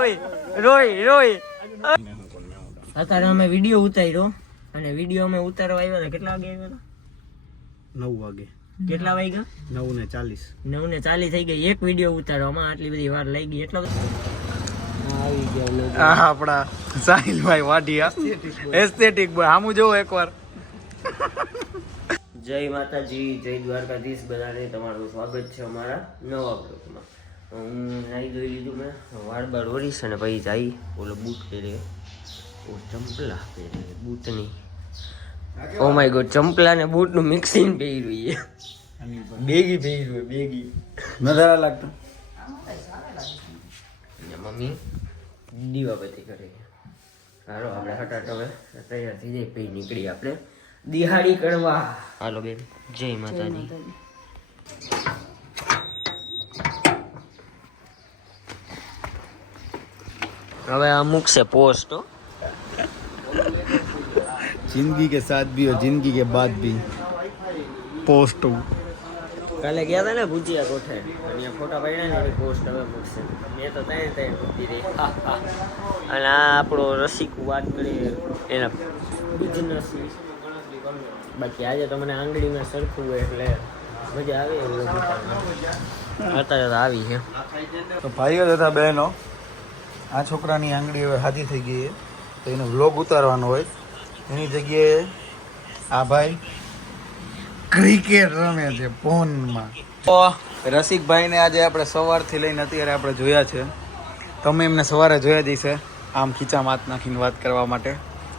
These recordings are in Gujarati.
રોય અત્યારે અમે વિડીયો ઉતાર્યો અને વિડીયો અમે ઉતારવા આવ્યા હતા. કેટલા વાગે આવ્યા હતા? 9 વાગે. કેટલા વાગ્યા? 9:40. 9:40 થઈ ગઈ. એક વિડીયો ઉતારવામાં આટલી બધી વાર લઈ ગઈ. એટલો આવી ગયા આપડા સાહિલભાઈ વાઢિયા એસ્થેટિક બોય. આમું જોવો એકવાર. જય માતાજી, જય દ્વારકાધીશ. બધાને તમારું સ્વાગત છે અમારા નવા બ્લોગમાં. હું નાઈ ધોઈ લીધું, મેં વાળ બાળ ઓરીશ અને પછી જાય ઓલો બૂટ પહેરે, ચંપલા પહેરે, બૂટની. ઓ માય ગોડ, ચંપલા ને બૂટ નું મિક્સિંગ પહેર્યું છે. બેગી પહેર્યું, બેગી નજારા લાગતો. મમ્મી દીવાબત્તી કરે છે. હાલો આપણે હટાટ હવે તૈયાર થઈ જાય, પછી નીકળી આપણે દિહાડી કરવા. હાલો બેન, જય માતાજી. હવે આ મૂકશે પોસ્ટ. जिंदगी के साथ भी और जिंदगी के बाद भी पोस्ट. કાલે ગયા હતા ને ભુજિયા કોઠે, અને ફોટા પાડ્યા ને એની પોસ્ટ હવે મૂકશે. મેં તો ત્યાં મૂકી રહી. અને આ આપણો રસિક વાત કરીએ એના બિઝનેસ. બાકી આજે તો મને આંગળીમાં સરખું હોય એટલે મજા આવે એવું. અત્યારે તો આવી છે. તો ભાઈઓ તથા બહેનો, આ છોકરાની આંગળી હવે હાથી થઈ ગઈ છે, તો એનો વ્લોગ ઉતારવાનો હોય. એની જગ્યાએ આ ભાઈ ક્રિકેટ રમે છે ફોનમાં. તો રસિકભાઈને આજે આપણે સવારથી લઈને અત્યારે આપણે જોયા છે. તમે એમને સવારે જોયા જ હશે આમ ખીચા માત નાખીને વાત કરવા માટે.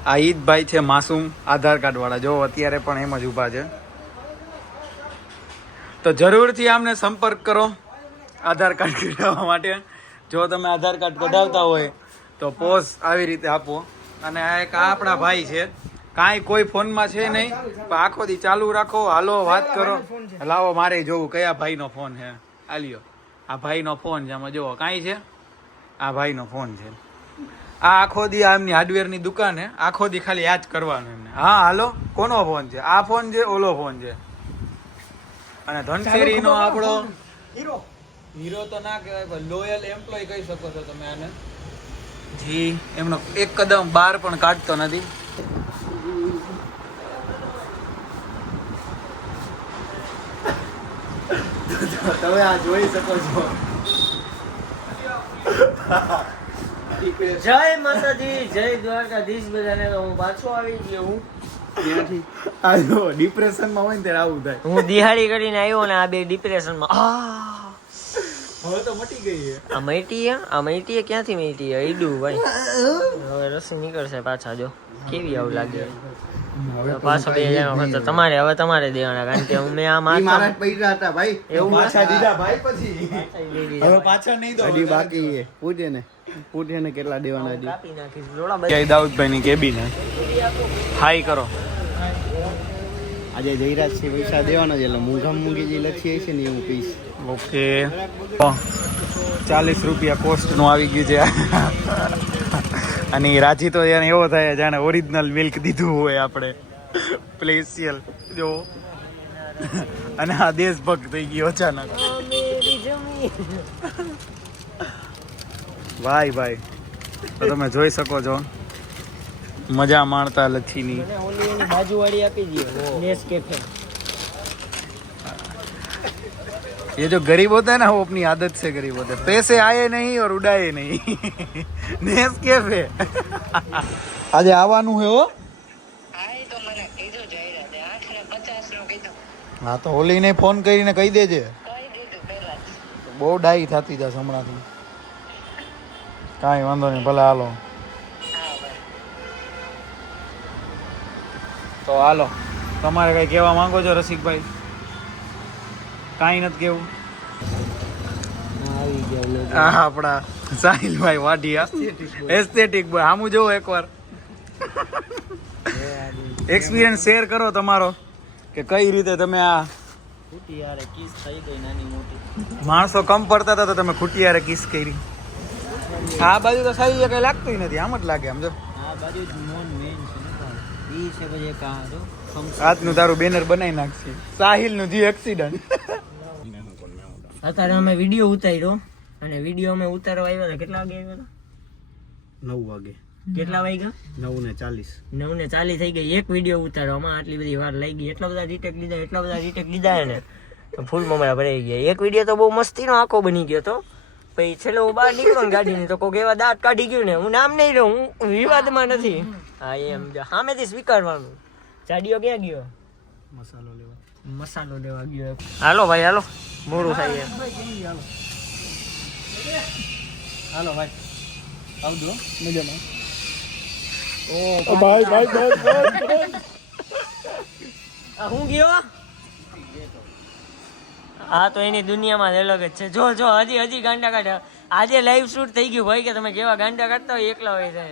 આ ઈદભાઈ છે માસૂમ, આધાર કાર્ડવાળા. જો અત્યારે પણ એમ જ ઊભા છે. તો જરૂરથી આમને સંપર્ક કરો આધાર કાર્ડ કઢાવવા માટે. જો તમે આધાર કાર્ડ કઢાવતા હોય તો પોઝ આવી રીતે આપો. અને આ એક આપણા ભાઈ છે, કાંઈ કોઈ ફોનમાં છે નહીં, પણ આખો દી ચાલુ રાખો, હાલો વાત કરો. લાવો મારે જોવું કયા ભાઈનો ફોન છે. આ લ્યો, આ ભાઈનો ફોન છે. આમાં જોવો કાંઈ છે, આ ભાઈનો ફોન છે. આ આખો દી આ એમની હાર્ડવેરની દુકાન છે, આખો દી ખાલી યાદ કરવાનું એમને. હા હાલો, કોનો ફોન છે? આ ફોન છે, ઓલો ફોન છે. અને ધનસેરીનો આપણો હીરો તો ના કહેવાય, પણ લોયલ એમ્પ્લોય કહી શકો છો તમે આને. જી એમનો એક કદમ બહાર પણ કાઢતો નથી. તમે આ જોઈ શકો છો. જય માતાજી, જય દ્વારકાધીશ. બધાને તો હું પાછો આવી ગયો. હું ત્યાંથી આ જો ડિપ્રેશનમાં હોય ને ત્યારે આવું થાય. હું દિહાડી કરીને આવ્યો ને આ બે ડિપ્રેશનમાં. હવે તો મટી ગઈ છે. આ મૈટી ક્યાંથી મૈટી? ઈડું ભાઈ. હવે રસી નીકળશે પાછા. જો કેવી આવું લાગે. પાછો 2000 ખર્ચો તમારે, હવે તમારે દેવાના, કારણ કે મેં આમ મારા જ પૈસા હતા ભાઈ, એવું પાછા દીધા ભાઈ. પછી હવે પાછા નહીં દો. હજી બાકી છે. પૂછે ને કેટલા દેવાના હજી. કાપી નાખીશ રોડા. ક્યાંય દાઉદભાઈ ની કેબિન હાઈ કરો. આજે જયરાજ છે પૈસા દેવાના છે, એટલે મૂંઘા મૂંઘી જે લખી છે ને એવું પીસ. ઓકે, 40 રૂપિયા કોસ્ટ નું આવી ગયું છે. અને રાજી તો એને એવો થાય જાણે ઓરિજિનલ મિલ્ક દીધું હોય આપણે, સ્પેશિયલ. જો અને આ દેશભક્ત થઈ ગયો અચાનક. ભાઈ ભાઈ, તો તમે જોઈ શકો છો મજા માણતા લચ્છીની. બાજુવાળી આપી દઈએ નેસકેફે. ये जो गरीब होता है ना, वो अपनी आदत से गरीब होता है. पैसे आए नहीं और उड़ाए नहीं. नेस्केफे. આજે આવવાનું હે હો. હા તો ઓલીને ફોન કરીને કહી દેજે. બહુ ડાઈ થતી જશે હમણાંથી. કાંઈ વાંધો નહીં, ભલે હાલો. તો હાલો, તમારે કઈ કહેવા માંગો છો રસિકભાઈ? કાંઈ નથી કેવું. આપણા સાહિલભાઈ વાઢિયા એસ્થેટિક બોય. આમું જોવો એકવાર. એક્સપિરિયન્સ શેર કરો તમારો, કે કઈ રીતે તમે આ માણસો કમ પડતા હતા તો તમે ખૂટિયારે કિસ કરી. આ બાજુ તો સાહિલ કઈ લાગતું નથી, આમ જ લાગે. આમ જો આજનું તારું બેનર બનાવી નાખશે, સાહિલ નું જી એક્સિડન્ટ. અત્યારે અમે વિડીયો ઉતાર્યો અને વિડીયો અમે ઉતારવા આવ્યા હતા. કેટલા વાગે આવ્યા હતા? 9 વાગે. કેટલા વાગ્યા? 9:40. 9:40 થઈ ગઈ. એક વિડીયો ઉતારવામાં આટલી બધી વાર લાગી. એટલા બધા રીટેક લીધા હે ને તો ફૂલ મમરા ભરાઈ ગયા. એક વિડીયો તો બહુ મસ્તીનો આખો બની ગયો તો. પછી છેલ્લે હું બહાર નીકળ્યો ને ગાડીને તો કોઈક એવા દાંત કાઢી ગયું ને, હું નામ નહીં લઉં, હું વિવાદમાં નથી. હા એમ સામેથી સ્વીકારવાનું. ચાડીઓ ક્યાં ગયો? મસાલો લેવા ગયો. હાલો ભાઈ હાલો, મોડું થાય એમ. હાલો ભાઈ આવજો મજામાં. હું ગયો? હા તો એની દુનિયામાં જ અલગ જ છે. જો હજી ગાંડા કાઢ્યા. આજે લાઈવ શૂટ થઈ ગયું ભાઈ કે તમે કેવા ગાંડા કાઢતા હોય એકલા હોય છે.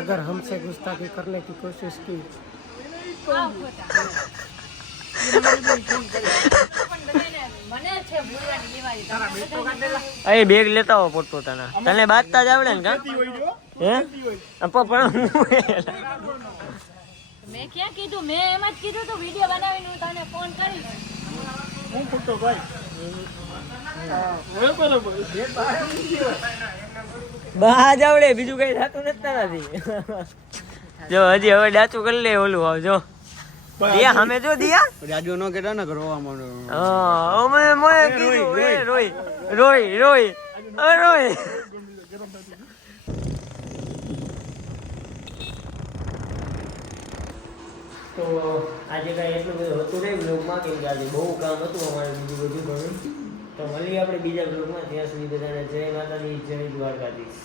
अगर हमसे गुस्ताखी करने की कोशिश की એ બેગ લેતા હો પોતપોતાના. તને બાંધતા જ આવડે ને કા? હે પણ મેં ક્યાં કીધું? મેં એમ જ કીધું તો વિડીયો બનાવીને હું તને ફોન કરીશ. બહાર જ આવડે, બીજું કઈ થતું નથી. જો હજી હવે ડાચું કરી લે ઓલું. આવ જો દિયા સામે જો દિયા. રાજો નો કેતા ને રોવા માંડો. હા મેં કીધું એ રોય. તો આજે કાંઈ એટલું બધું હતું નહીં બ્લોગમાં, કેમ કે આજે બહુ કામ હતું અમારે બીજું બધું ઘણું. તો મળીએ આપણે બીજા બ્લોગમાં. ત્યાં સુધી બધાને જય માતાજી, જય દ્વારકાધીશ.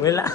બોલા